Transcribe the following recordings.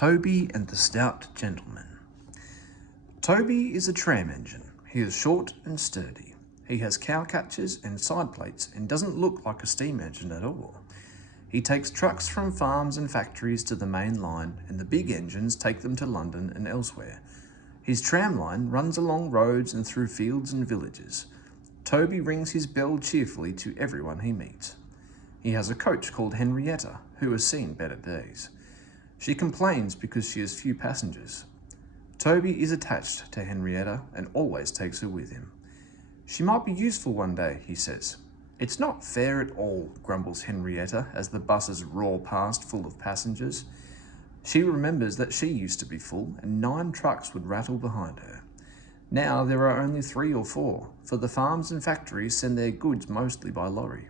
Toby and the Stout Gentleman. Toby is a tram engine. He is short and sturdy. He has cow catchers and side plates and doesn't look like a steam engine at all. He takes trucks from farms and factories to the main line, and the big engines take them to London and elsewhere. His tram line runs along roads and through fields and villages. Toby rings his bell cheerfully to everyone he meets. He has a coach called Henrietta, who has seen better days. She complains because she has few passengers. Toby is attached to Henrietta and always takes her with him. She might be useful one day, he says. It's not fair at all, grumbles Henrietta as the buses roar past full of passengers. She remembers that she used to be full and 9 trucks would rattle behind her. Now there are only 3 or 4, for the farms and factories send their goods mostly by lorry.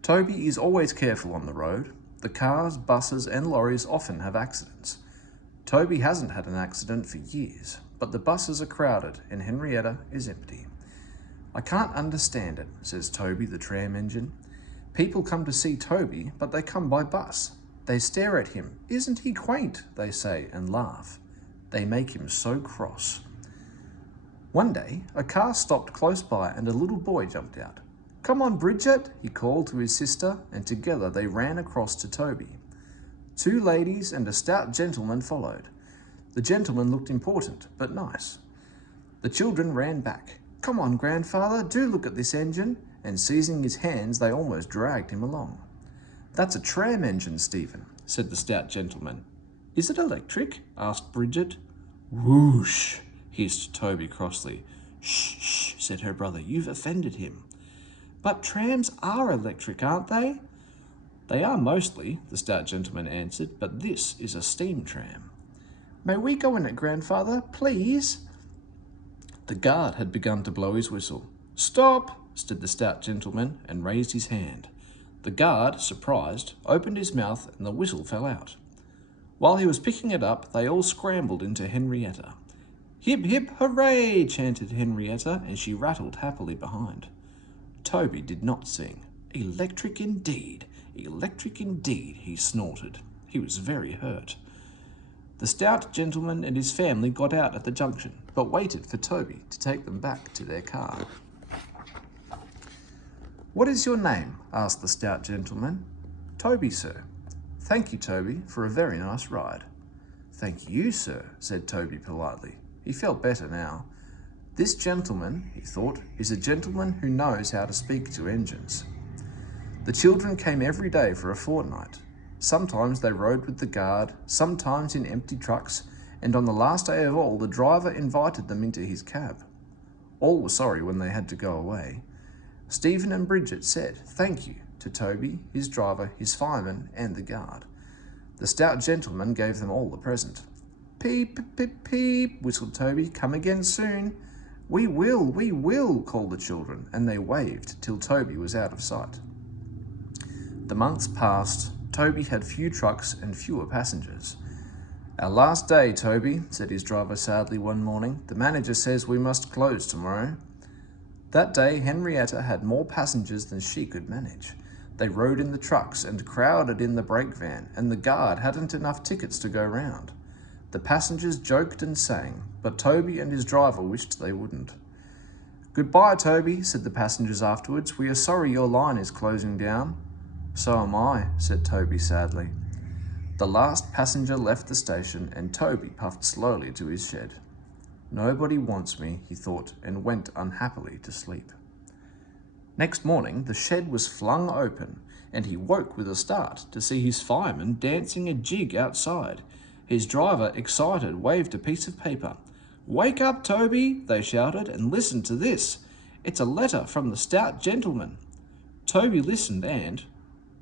Toby is always careful on the road. The cars, buses and lorries often have accidents. Toby hasn't had an accident for years, but the buses are crowded and Henrietta is empty. I can't understand it, says Toby the tram engine. People come to see Toby, but they come by bus. They stare at him. Isn't he quaint, they say, and laugh. They make him so cross. One day, a car stopped close by and a little boy jumped out. "Come on, Bridget," he called to his sister, and together they ran across to Toby. 2 ladies and a stout gentleman followed. The gentleman looked important, but nice. The children ran back. "Come on, grandfather, do look at this engine," and seizing his hands, they almost dragged him along. "That's a tram engine, Stephen," said the stout gentleman. "Is it electric?" asked Bridget. "Whoosh," hissed Toby crossly. "Shh, shh," said her brother, "you've offended him." "But trams are electric, aren't they?" "They are mostly," the stout gentleman answered, "but this is a steam tram." "May we go in it, grandfather, please?" The guard had begun to blow his whistle. "Stop," said the stout gentleman and raised his hand. The guard, surprised, opened his mouth and the whistle fell out. While he was picking it up, they all scrambled into Henrietta. "Hip, hip, hooray!" chanted Henrietta, and she rattled happily behind. Toby did not sing. "Electric indeed, electric indeed," he snorted. He was very hurt. The stout gentleman and his family got out at the junction, but waited for Toby to take them back to their car. "What is your name?" asked the stout gentleman. "Toby, sir." "Thank you, Toby, for a very nice ride." "Thank you, sir," said Toby politely. He felt better now. This gentleman, he thought, is a gentleman who knows how to speak to engines. The children came every day for a fortnight. Sometimes they rode with the guard, sometimes in empty trucks, and on the last day of all, the driver invited them into his cab. All were sorry when they had to go away. Stephen and Bridget said thank you to Toby, his driver, his fireman, and the guard. The stout gentleman gave them all a present. "Peep, peep, peep," whistled Toby. "Come again soon." We will," called the children, and they waved till Toby was out of sight. The months passed. Toby had few trucks and fewer passengers. "Our last day, Toby," said his driver sadly one morning. "The manager says we must close tomorrow." That day, Henrietta had more passengers than she could manage. They rode in the trucks and crowded in the brake van, and the guard hadn't enough tickets to go round. The passengers joked and sang, but Toby and his driver wished they wouldn't. "Goodbye, Toby," said the passengers afterwards. "We are sorry your line is closing down." "So am I," said Toby sadly. The last passenger left the station and Toby puffed slowly to his shed. "Nobody wants me," he thought, and went unhappily to sleep. Next morning the shed was flung open, and he woke with a start to see his fireman dancing a jig outside. His driver, excited, waved a piece of paper. "Wake up, Toby," they shouted, "and listen to this. It's a letter from the stout gentleman." Toby listened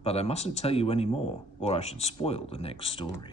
but I mustn't tell you any more, or I should spoil the next story.